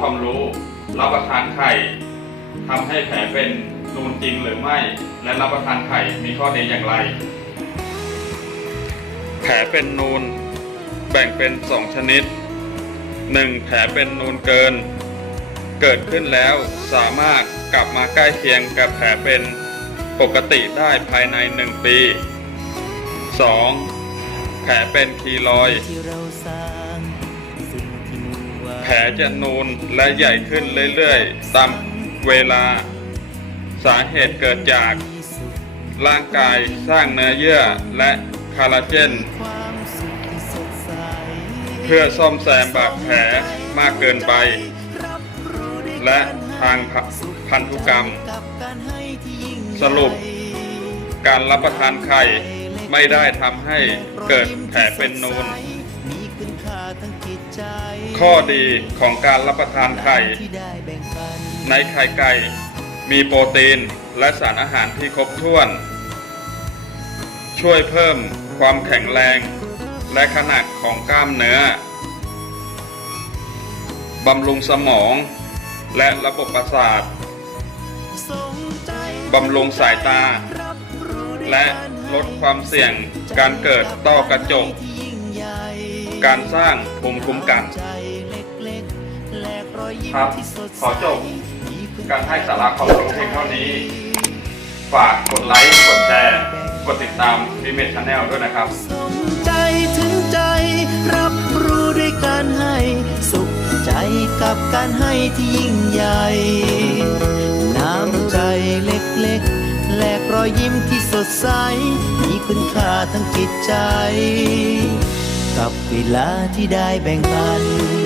ความรู้ รับประทานไข่ทำให้แผลเป็นนูนจริงหรือไม่ และรับประทานไข่มีข้อดีอย่างไร แผลเป็นนูน แบ่งเป็น 2 ชนิด 1. แผลเป็นนูนเกิน เกิดขึ้นแล้วสามารถกลับมาใกล้เคียงกับแผลเป็นปกติได้ภายใน 1 ปี 2. แผลเป็นคีลอย แผลจะนูนและใหญ่ขึ้นเรื่อยๆ ตามเวลา สาเหตุเกิดจาก ร่างกายสร้างเนื้อเยื่อและคาราเจน เพื่อซ่อมแซมบาดแผลมากเกินไป และทางพันธุกรรม สรุป การรับประทานไข่ไม่ได้ทำให้เกิดแผลเป็นนูน ข้อดีของการรับประทานไข่ ในไข่ไก่ มีโปรตีนและสารอาหารที่ครบถ้วน ช่วยเพิ่มความแข็งแรง และขนาดของกล้ามเนื้อบำรุงสมอง และระบบประสาทบำรุงสายตา และลดความเสี่ยงการเกิดต้อกระจก การสร้างภูมิคุ้มกันใจเล็กๆแลกรอยยิ้มครับที่สดใสขอจบมีคุณการให้สาระความรู้เพียงเท่านี้ ฝากกดไลค์ กดแชร์ กดติดตามพิเมทชาแนลด้วยนะครับสนใจถึงใจ รับรู้ด้วยการให้ สุขใจกับการให้ที่ยิ่งใหญ่ น้ำใจเล็กๆ แลกรอยยิ้มที่สดใส มีคุณค่าทั้งจิตใจกับ เวลาที่ได้แบ่งปัน